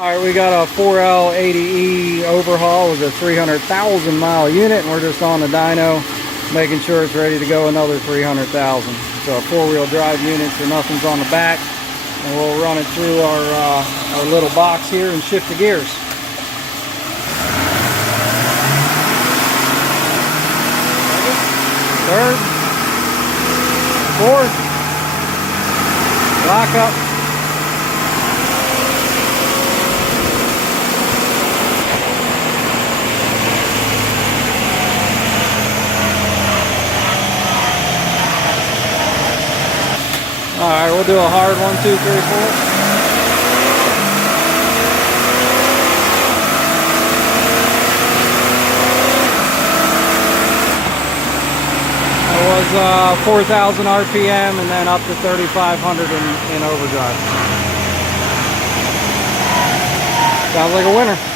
Alright, we got a 4L80E overhaul with a 300,000 mile unit, and we're just on the dyno making sure it's ready to go another 300,000. So a 4-wheel drive unit, so nothing's on the back, and we'll run it through our little box here and shift the gears. Third, fourth, lock up. Alright, we'll do a hard 1, 2, 3, 4. It was 4,000 RPM and then up to 3,500 in overdrive. Sounds like a winner.